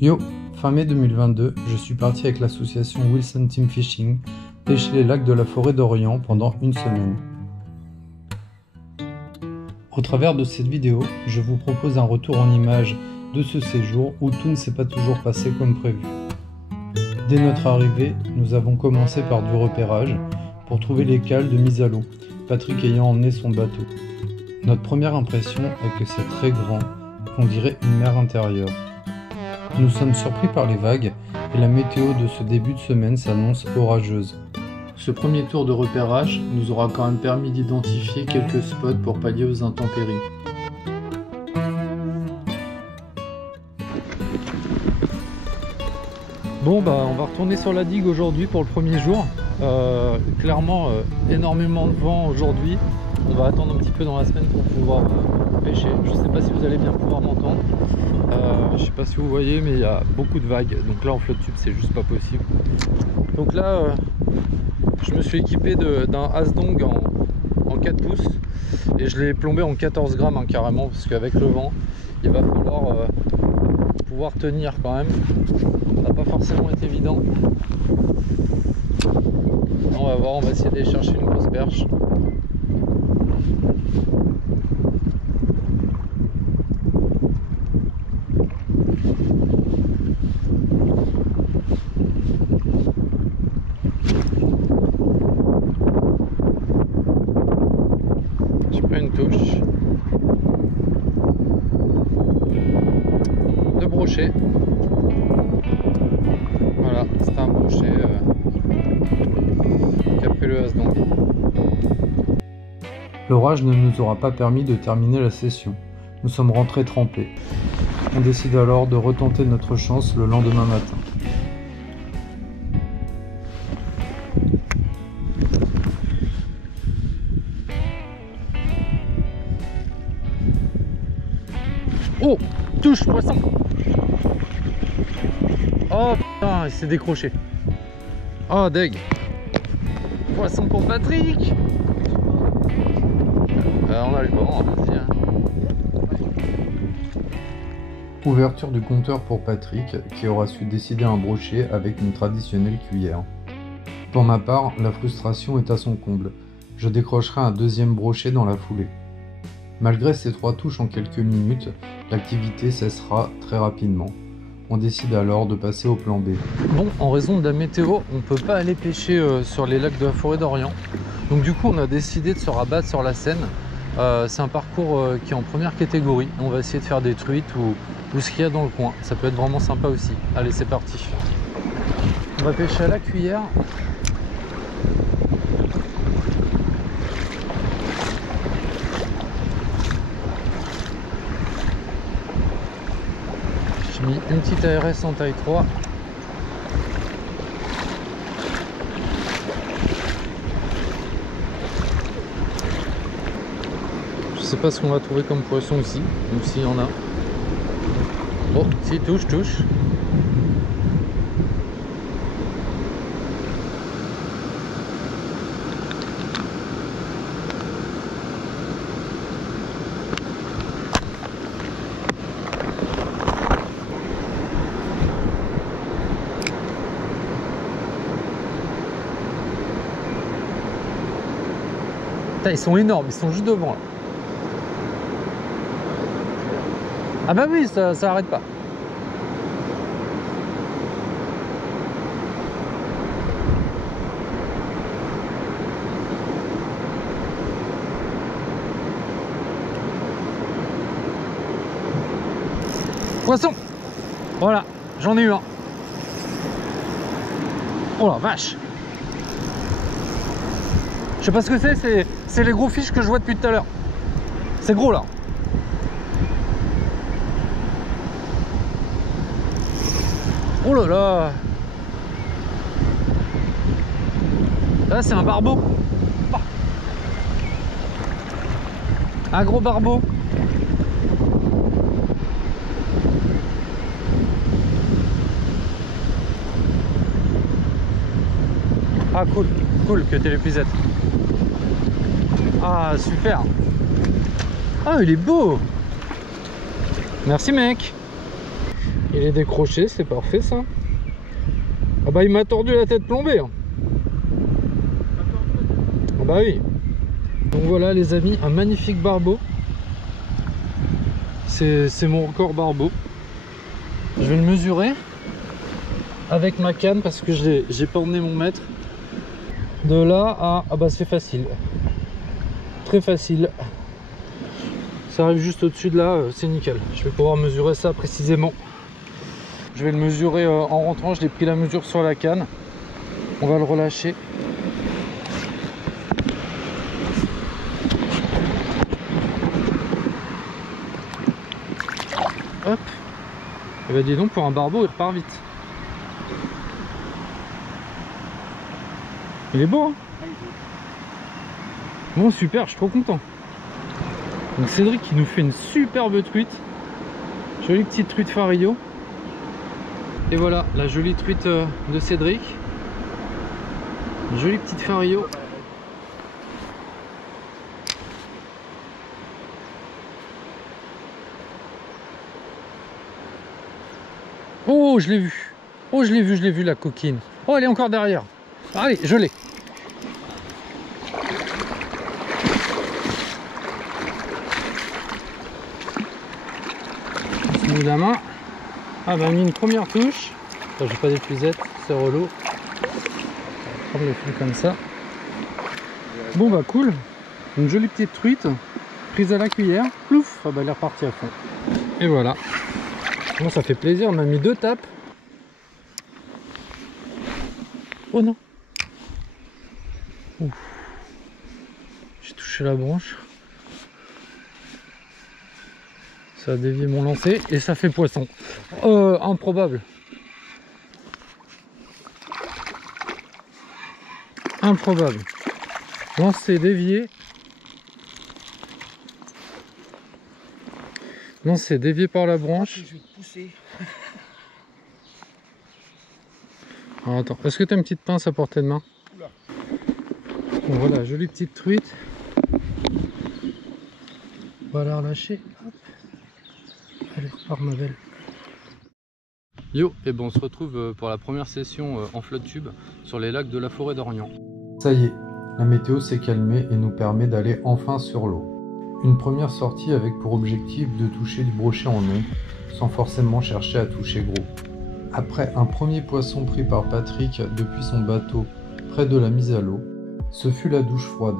Yo, fin mai 2022, je suis parti avec l'association Wilson Team Fishing pêcher les lacs de la forêt d'Orient pendant une semaine. Au travers de cette vidéo, je vous propose un retour en images de ce séjour où tout ne s'est pas toujours passé comme prévu. Dès notre arrivée, nous avons commencé par du repérage pour trouver les cales de mise à l'eau, Patrick ayant emmené son bateau. Notre première impression est que c'est très grand, qu'on dirait une mer intérieure. Nous sommes surpris par les vagues et la météo de ce début de semaine s'annonce orageuse. Ce premier tour de repérage nous aura quand même permis d'identifier quelques spots pour pallier aux intempéries. Bon on va retourner sur la digue aujourd'hui pour le premier jour. Clairement énormément de vent aujourd'hui. On va attendre un petit peu dans la semaine pour pouvoir pêcher. Je ne sais pas si vous allez bien pouvoir m'entendre. Je ne sais pas si vous voyez, mais il y a beaucoup de vagues. Donc là en flotte tube c'est juste pas possible. Donc là je me suis équipé d'un Hasdong en 4 pouces et je l'ai plombé en 14 grammes carrément, parce qu'avec le vent il va falloir pouvoir tenir quand même. Ça n'a pas forcément été évident. On va voir, on va essayer d'aller chercher une grosse perche. J'ai pris une touche. Deux brochets. Voilà, c'est un brochet qui a pris le Hasdong. L'orage ne nous aura pas permis de terminer la session. Nous sommes rentrés trempés. On décide alors de retenter notre chance le lendemain matin. Oh, touche poisson. Oh putain, il s'est décroché. Oh deg. Poisson pour Patrick. On a le vent, vas-y. Ouverture du compteur pour Patrick, qui aura su décider un brochet avec une traditionnelle cuillère. Pour ma part, la frustration est à son comble. Je décrocherai un deuxième brochet dans la foulée. Malgré ces 3 touches en quelques minutes, l'activité cessera très rapidement. On décide alors de passer au plan B. Bon, en raison de la météo, on ne peut pas aller pêcher sur les lacs de la forêt d'Orient. Donc du coup, on a décidé de se rabattre sur la Seine. C'est un parcours qui est en première catégorie. On va essayer de faire des truites ou ce qu'il y a dans le coin. Ça peut être vraiment sympa aussi. Allez, c'est parti. On va pêcher à la cuillère. J'ai mis une petite ARS en taille 3. Je sais pas ce qu'on va trouver comme poisson ici, ou s'il y en a. Oh, si, touche. Putain, ils sont énormes, ils sont juste devant là. Ah bah oui, ça arrête pas. Poisson. Voilà, j'en ai eu un. Oh la vache. Je sais pas ce que c'est les gros fiches que je vois depuis tout à l'heure. C'est gros là. Oh là là. Là c'est un barbeau. Un gros barbeau. Ah cool, cool que t'aies l'épuisette. Ah, super. Ah, il est beau. Merci, mec. Il est décroché, c'est parfait, ça. Ah bah, il m'a tordu la tête plombée. Ah bah oui. Donc voilà, les amis, un magnifique barbeau. C'est mon record barbeau. Je vais le mesurer avec ma canne parce que j'ai pas emmené mon mètre. De là à... Ah bah c'est facile. Très facile. Ça arrive juste au-dessus de là, c'est nickel. Je vais pouvoir mesurer ça précisément. Je vais le mesurer en rentrant. Je l'ai pris la mesure sur la canne. On va le relâcher. Hop. Et bah dis donc, pour un barbeau, il repart vite. Il est beau, hein? Bon, super, je suis trop content. Donc Cédric qui nous fait une superbe truite. Jolie petite truite Farillo. Et voilà, la jolie truite de Cédric. Une jolie petite Farillo. Oh, je l'ai vu. Oh, je l'ai vu, la coquine. Oh, elle est encore derrière. Allez, je l'ai. On se met la main. Ah, bah, on a mis une première touche. Enfin, j'ai pas d'épuisette, c'est relou. On va prendre le fil comme ça. Bon, bah, cool. Une jolie petite truite. Prise à la cuillère. Plouf. Ah, bah, elle est repartie à fond. Et voilà. Bon, ça fait plaisir. On a mis 2 tapes. Oh non. J'ai touché la branche. Ça a dévié mon lancer et ça fait poisson. Improbable. Improbable. Lancer dévié. Lancer dévié par la branche. Je vais te pousser. Alors, attends, est-ce que tu as une petite pince à portée de main? Oula. Bon, voilà, jolie petite truite. On va la relâcher. Hop. Allez, repars ma belle. Yo, et bon, on se retrouve pour la première session en flotte tube sur les lacs de la forêt d'Orient. Ça y est, la météo s'est calmée et nous permet d'aller enfin sur l'eau. Une première sortie avec pour objectif de toucher du brochet en ombre, sans forcément chercher à toucher gros. Après un premier poisson pris par Patrick depuis son bateau près de la mise à l'eau, ce fut la douche froide,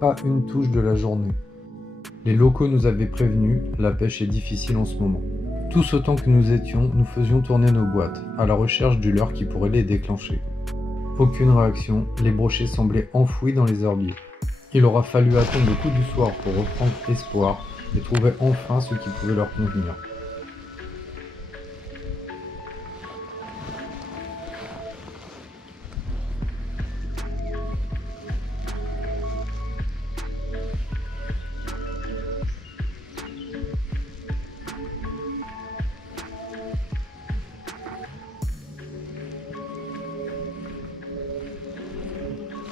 pas une touche de la journée. Les locaux nous avaient prévenus, la pêche est difficile en ce moment. Tous autant que nous étions, nous faisions tourner nos boîtes, à la recherche du leurre qui pourrait les déclencher. Aucune réaction, les brochets semblaient enfouis dans les herbiers. Il aura fallu attendre le coup du soir pour reprendre espoir et trouver enfin ce qui pouvait leur convenir.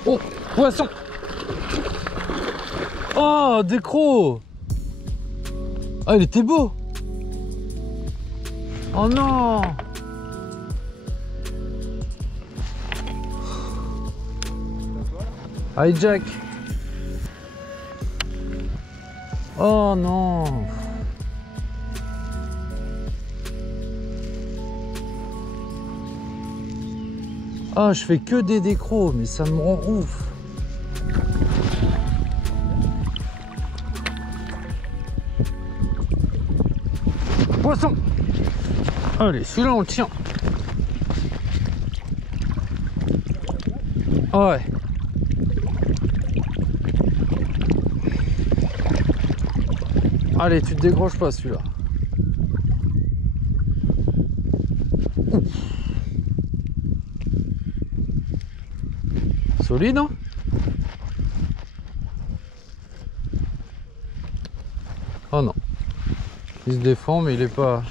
Oh, poisson! Oh, des crocs! Ah, il était beau! Oh non! Hijack! Oh non! Ah, je fais que des décros, mais ça me rend ouf. Poisson! Allez, celui-là on le tient. Ah ouais. Allez, tu te décroches pas celui-là. Solide, hein? Oh non. Il se défend, mais il est pas...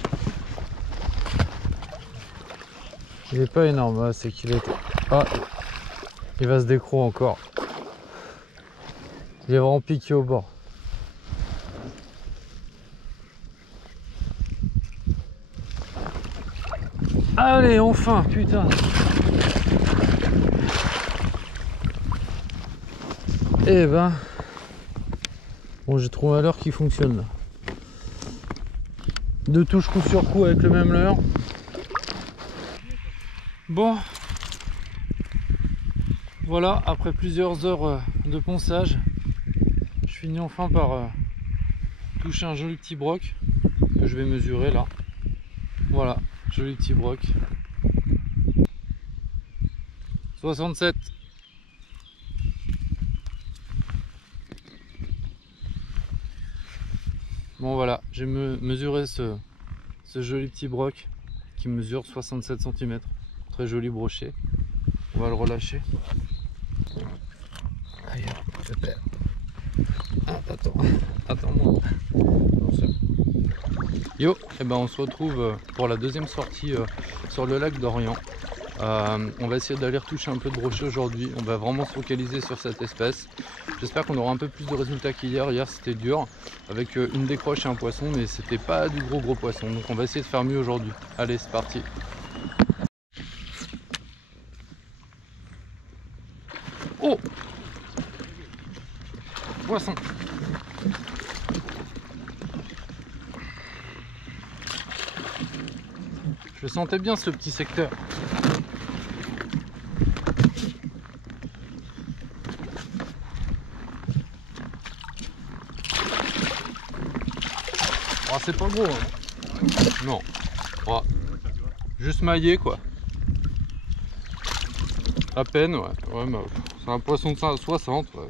Il est pas énorme. Ah, c'est qu'il est... Ah, il va se décrocher encore. Il est vraiment piqué au bord. Allez, enfin, putain. Eh ben, bon, j'ai trouvé un leurre qui fonctionne là. Deux touches coup sur coup avec le même leurre. Bon, voilà, après plusieurs heures de ponçage, je finis enfin par toucher un joli petit broc que je vais mesurer là. Voilà, joli petit broc. 67. Bon voilà, j'ai mesuré ce joli petit broc qui mesure 67 cm. Très joli brochet. On va le relâcher. Aïe, je perds. Ah, attends-moi. Yo, et ben on se retrouve pour la deuxième sortie sur le lac d'Orient. On va essayer d'aller retoucher un peu de brochet aujourd'hui. On va vraiment se focaliser sur cette espèce. J'espère qu'on aura un peu plus de résultats qu'hier. Hier c'était dur avec une décroche et un poisson, mais c'était pas du gros poisson. Donc on va essayer de faire mieux aujourd'hui. Allez, c'est parti. Oh, poisson. Je sentais bien ce petit secteur. Oh, c'est pas gros, hein. Non. Oh. Juste maillé quoi. À peine, ouais. C'est un poisson de 60. Ouais.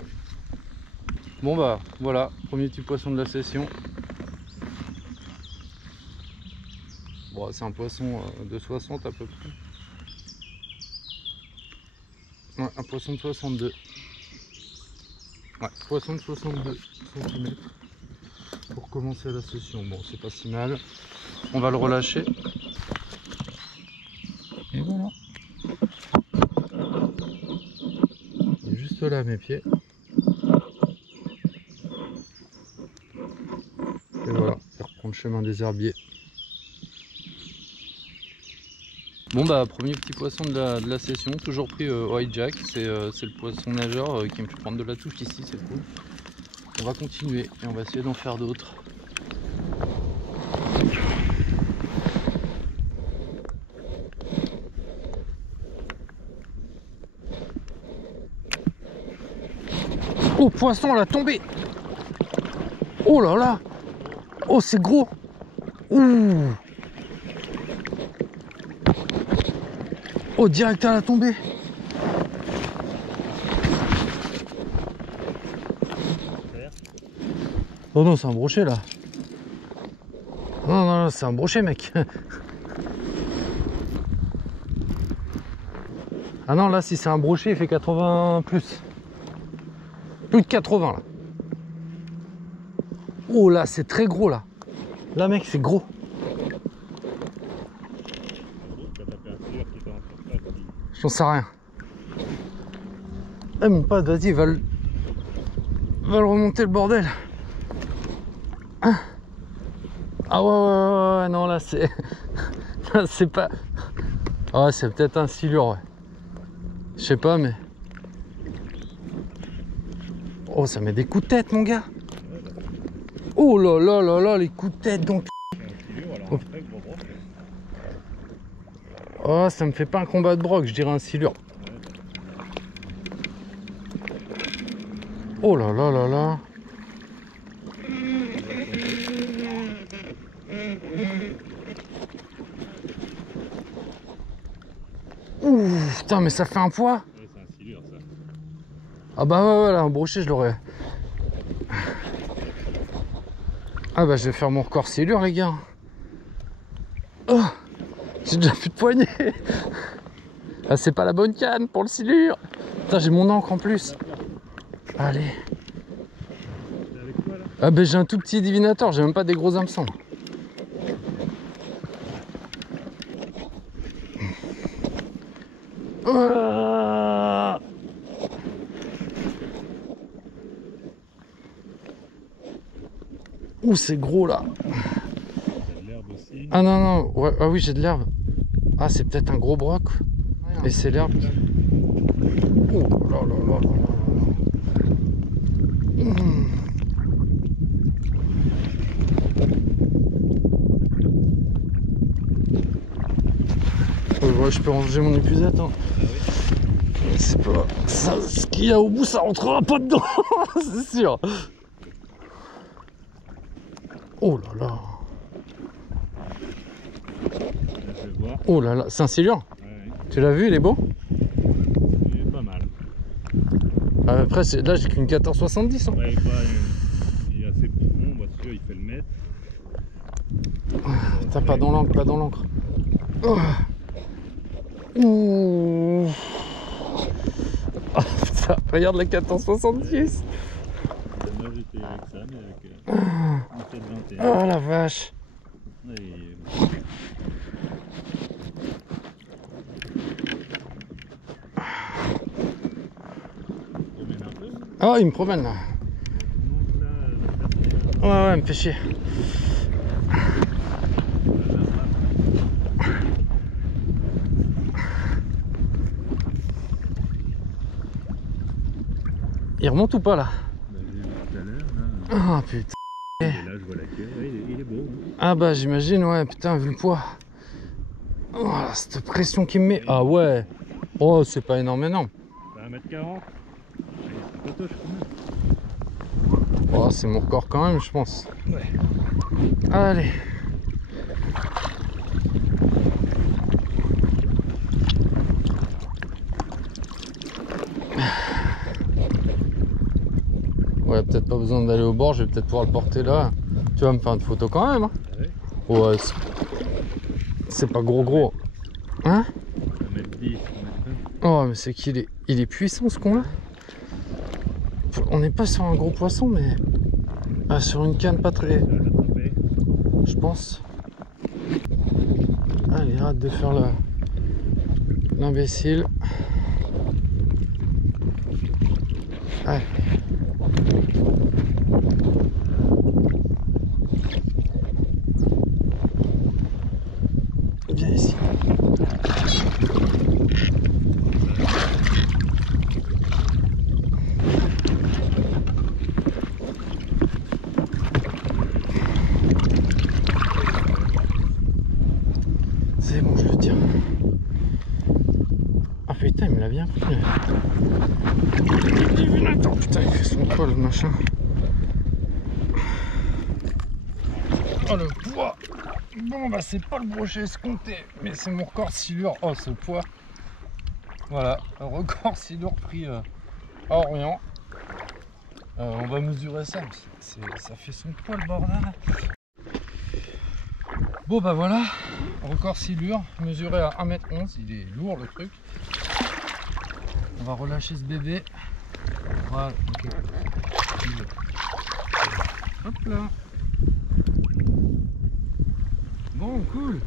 Bon bah voilà, premier petit poisson de la session. Bon, c'est un poisson de 60 à peu près. Ouais, un poisson de 62. Ouais, poisson de 62 cm pour commencer la session. Bon, c'est pas si mal. On va le relâcher. Et voilà. Il est juste là à mes pieds. Et voilà, il reprend le chemin des herbiers. Bon bah premier petit poisson de la session, toujours pris au hijack, c'est le poisson nageur qui me fait prendre de la touche ici, c'est cool. On va continuer et on va essayer d'en faire d'autres. Oh, poisson, elle a tombé. Oh là là. Oh, c'est gros. Ouh. Oh, direct à la tombée. Oh non, c'est un brochet là. Non, c'est un brochet, mec. Ah non, là, si c'est un brochet, il fait 80 plus. Plus de 80 là. Oh là, c'est très gros là. Là, mec, c'est gros. J'en sais rien. Eh mon pote, vas-y, va le remonter le bordel. Hein? Ah ouais, non, là c'est... Là c'est pas... Ah ouais, c'est peut-être un silure, ouais. Je sais pas, mais... Oh, ça met des coups de tête, mon gars. Oh là, les coups de tête, donc... Oh, ça me fait pas un combat de broc, je dirais un silure. Oh là là. Ouh, putain, mais ça fait un poids. Ouais, c'est un silure, ça. Ah bah ouais, là, un brochet, je l'aurais. Ah bah, je vais faire mon record silure, les gars. Oh, j'ai déjà plus de poignée. Ah, c'est pas la bonne canne pour le silure. Putain, j'ai mon encre en plus. Allez. Avec quoi, là? Ah bah, j'ai un tout petit divinateur, j'ai même pas des gros hameçons. Ouh, c'est gros là. T'as de l'herbe aussi. Ah non, non, ouais, ah oui, j'ai de l'herbe. Ah, c'est peut-être un gros broc. Et c'est l'herbe. Oh là là là là là là. Ouais, je peux ranger mon épuisette. Hein. Ah oui. C'est pas ça, ce qu'il y a au bout, ça rentrera pas dedans, c'est sûr. Oh là là. Là, je vais voir. Oh là là, c'est un silure. Ouais, Tu l'as vu, il est beau. il est pas mal. Après, là, j'ai qu'une 1470. Hein. Ouais, il est assez profond, bah, sûr, il fait le mètre. Putain, pas dans l'encre, pas dans l'encre. Oh. Ouh. Oh, putain, regarde la 1470. Moi j'étais avec ça, mais avec une 721. Oh la vache. Et... on promène un peu. Oh, il me promène là. Donc là, Ouais, ouais, il me fait chier. Il remonte ou pas là? bah, j'ai vu tout à l'heure, là. Ah putain. Et là, je vois la queue. Ouais, il est beau. Hein. Ah bah j'imagine, ouais, putain, vu le poids. Voilà, cette pression qu'il me met. Ah ouais. Oh, c'est pas énorme, énorme. Bah, 1m40. C'est potoche quand même. Oh, c'est mon record quand même, je pense. Ouais. Allez. Ouais, peut-être pas besoin d'aller au bord, je vais peut-être pouvoir le porter là. Tu vas me faire une photo quand même. Hein. Ah ouais. Ouais, c'est pas gros. Hein? 1m10, 1m20. Oh, mais c'est qu'il est, il est puissant ce con là. On n'est pas sur un gros poisson, mais sur une canne pas très, je pense. Ah, il arrête de faire l'imbécile. Allez. Viens ici. C'est bon, je le tiens. Ah putain, il me l'a bien pris. Attends, putain, il fait son poids le machin. Oh le poids. Bon bah c'est pas le brochet escompté, mais c'est mon record silure. Oh ce poids. Voilà, un record silure pris à Orient. On va mesurer ça, ça fait son poids le bordel. Bon bah voilà, record silure, mesuré à 1m11, il est lourd le truc. On va relâcher ce bébé. Voilà, ok. Hop là. Bon, cool.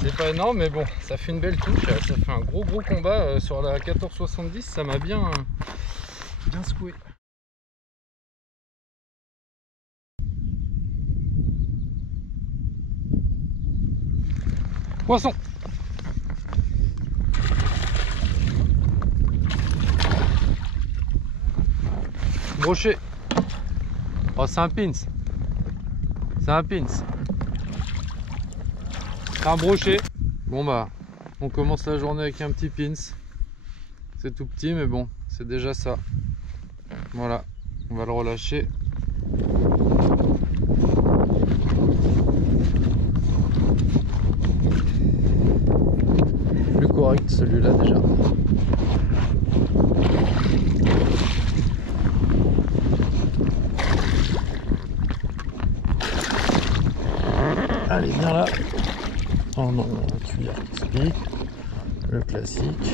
C'est pas énorme, mais bon, ça fait une belle touche. Ça fait un gros combat sur la 1470. Ça m'a bien secoué. Poisson. Brochet. Oh, c'est un pins. C'est un pins. C'est un brochet. Bon bah, on commence la journée avec un petit pins. C'est tout petit, mais bon, c'est déjà ça. Voilà, on va le relâcher. Plus correct celui-là déjà. Allez, viens là. Oh non, la cuillère qui se pique. Le classique.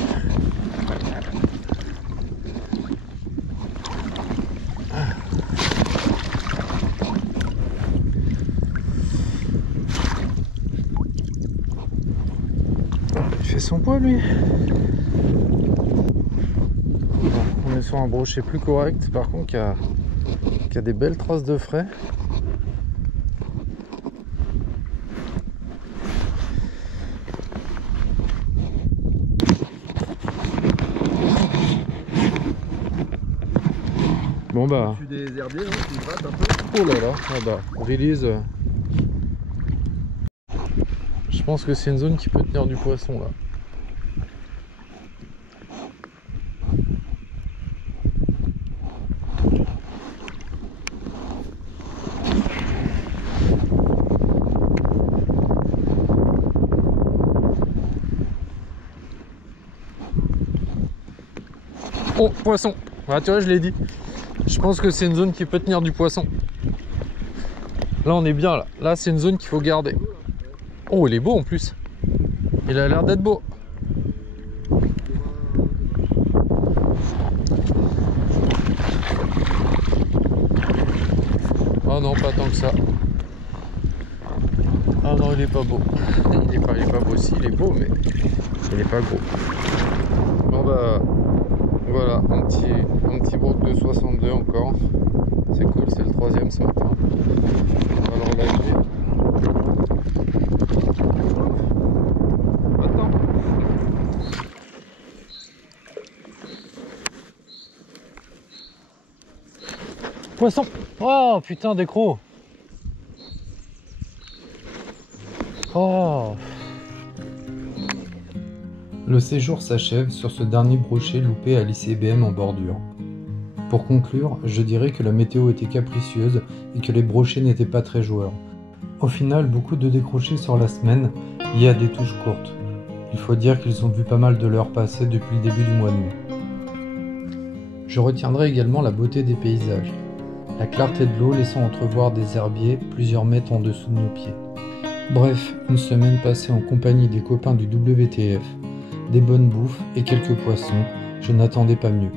Il fait son poids lui. Bon, on est sur un brochet plus correct. Par contre, Il y a des belles traces de frais. Bon bah. Au-dessus des herbiers, hein, tu grattes un peu. Oh là là, ah bah, release. Je pense que c'est une zone qui peut tenir du poisson là. Oh, poisson! Ah, tu vois, je l'ai dit. Je pense que c'est une zone qui peut tenir du poisson. Là, on est bien là. Là, c'est une zone qu'il faut garder. Oh, il est beau en plus. Il a l'air d'être beau. Oh non, pas tant que ça. Ah non, il est pas beau. Il est pas beau aussi, il est beau, mais il est pas gros. Bon bah, voilà, un petit broc de 62 encore. C'est cool, c'est le 3e ce matin. On va le relâcher. Attends. Poisson! Oh putain, des crocs! Oh! Le séjour s'achève sur ce dernier brochet loupé à l'ICBM en bordure. Pour conclure, je dirais que la météo était capricieuse et que les brochets n'étaient pas très joueurs. Au final, beaucoup de décrochés sur la semaine liés à des touches courtes. Il faut dire qu'ils ont vu pas mal de l'heure passer depuis le début du mois de mai. Je retiendrai également la beauté des paysages. La clarté de l'eau laissant entrevoir des herbiers plusieurs mètres en dessous de nos pieds. Bref, une semaine passée en compagnie des copains du WTF, des bonnes bouffes et quelques poissons, je n'attendais pas mieux.